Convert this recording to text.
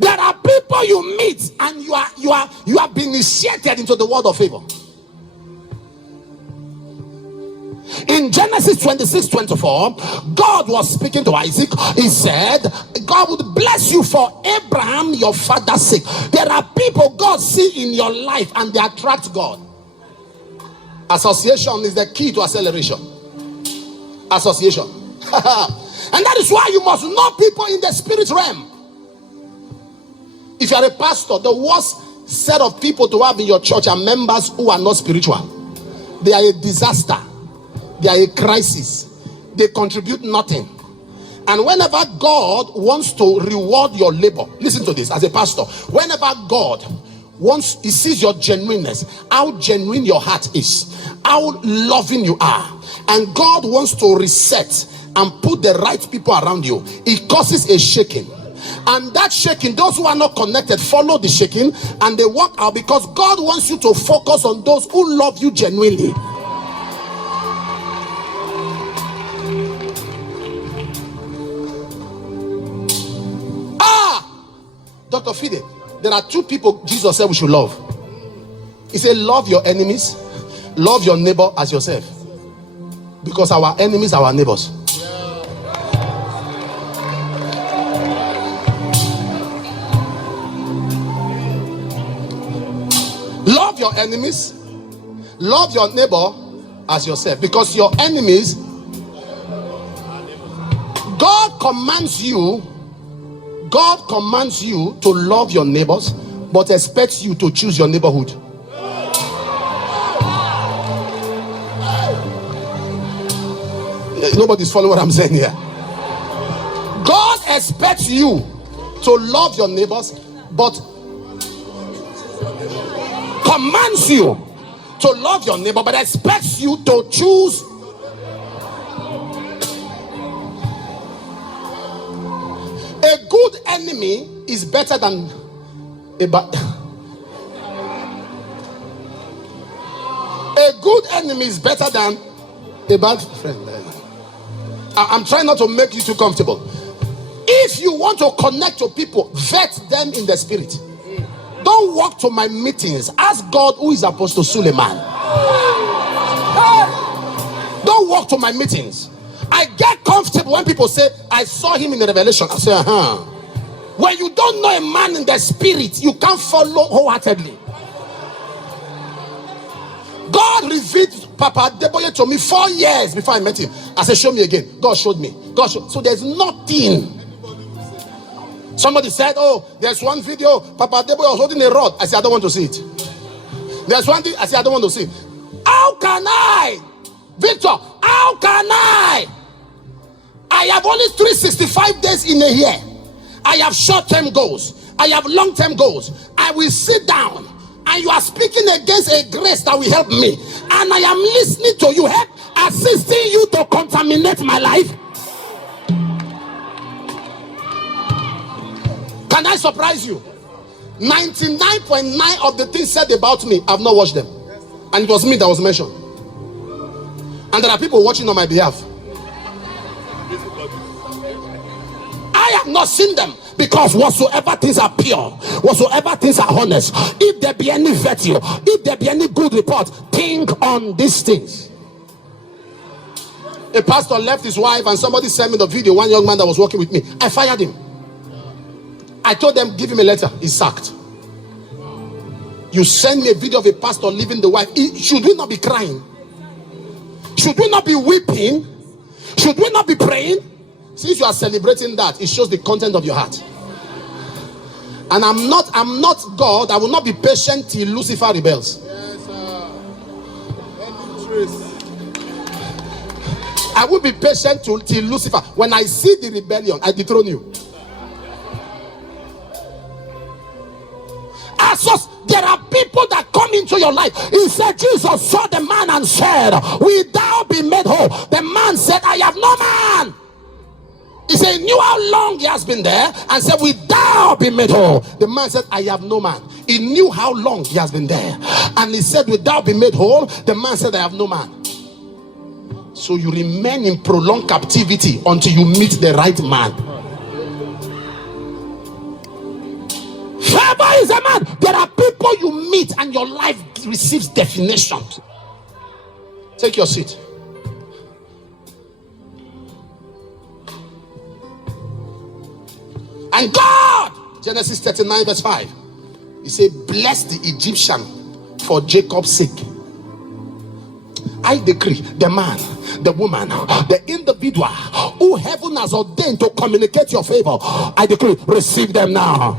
There are people you meet and you have been initiated into the world of favor. In Genesis 26:24, God was speaking to Isaac. He said, God would bless you for Abraham, your father's sake. There are people God see in your life and they attract God. Association is the key to acceleration. Association. And that is why you must know people in the spirit realm. If you are a pastor, the worst set of people to have in your church are members who are not spiritual. They are a disaster. They are a crisis. They contribute nothing. And whenever God wants to reward your labor, listen to this as a pastor. Whenever God wants, he sees your genuineness, how genuine your heart is, how loving you are, and God wants to reset and put the right people around you, it causes a shaking. And that shaking, those who are not connected follow the shaking and they walk out, because God wants you to focus on those who love you genuinely. Dr. Fide, there are two people Jesus said we should love. He said, love your enemies, love your neighbor as yourself. Because our enemies are our neighbors. Love your enemies, love your neighbor as yourself. Because your enemies, God commands you to love your neighbors, but expects you to choose your neighborhood. Nobody's following what I'm saying here. God expects you to love your neighbors, but commands you to love your neighbor, but expects you to choose. A good enemy is better than a bad. A good enemy is better than a bad friend. I'm trying not to make you too comfortable. If you want to connect to people, vet them in the spirit. Don't walk to my meetings. Ask God who is Apostle Suleman. Don't walk to my meetings. I get comfortable when people say, I saw him in the revelation. I say, When you don't know a man in the spirit, you can't follow wholeheartedly. God revealed Papa Deboye to me 4 years before I met him. I said, show me again. God showed me. So there's nothing. Somebody said, oh, there's one video, Papa Deboye was holding a rod. I said, I don't want to see it. There's one thing, I said, I don't want to see it. How can I? Victor, how can I have only 365 days in a year. I have short-term goals. I have long-term goals. I will sit down and you are speaking against a grace that will help me. And I am listening to you, assisting you to contaminate my life. Can I surprise you? 99.9 of the things said about me, I've not watched them. And it was me that was mentioned. And there are people watching on my behalf. I have not seen them, because whatsoever things are pure, whatsoever things are honest, if there be any virtue, if there be any good report, think on these things. A pastor left his wife and somebody sent me the video. One young man that was working with me, I fired him. I told them, give him a letter. He's sacked. You send me a video of a pastor leaving the wife. Should we not be crying? Should we not be weeping? Should we not be praying? Since you are celebrating that, it shows the content of your heart. And I'm not God. I will not be patient till Lucifer rebels. Yes, I will be patient till Lucifer. When I see the rebellion, I dethrone you. There are people that come into your life. He said, Jesus saw the man and said, will thou be made whole? The man said, I have no man. He said, he knew how long he has been there and said, will thou be made whole? The man said, I have no man. He knew how long he has been there. And he said, will thou be made whole? The man said, I have no man. So you remain in prolonged captivity until you meet the right man. Favor is a man. There are people you meet and your life receives definition. Take your seat. And God, Genesis 39 verse 5, he said, bless the Egyptian for Jacob's sake. I decree the man, the woman, the individual who heaven has ordained to communicate your favor, I decree, receive them now.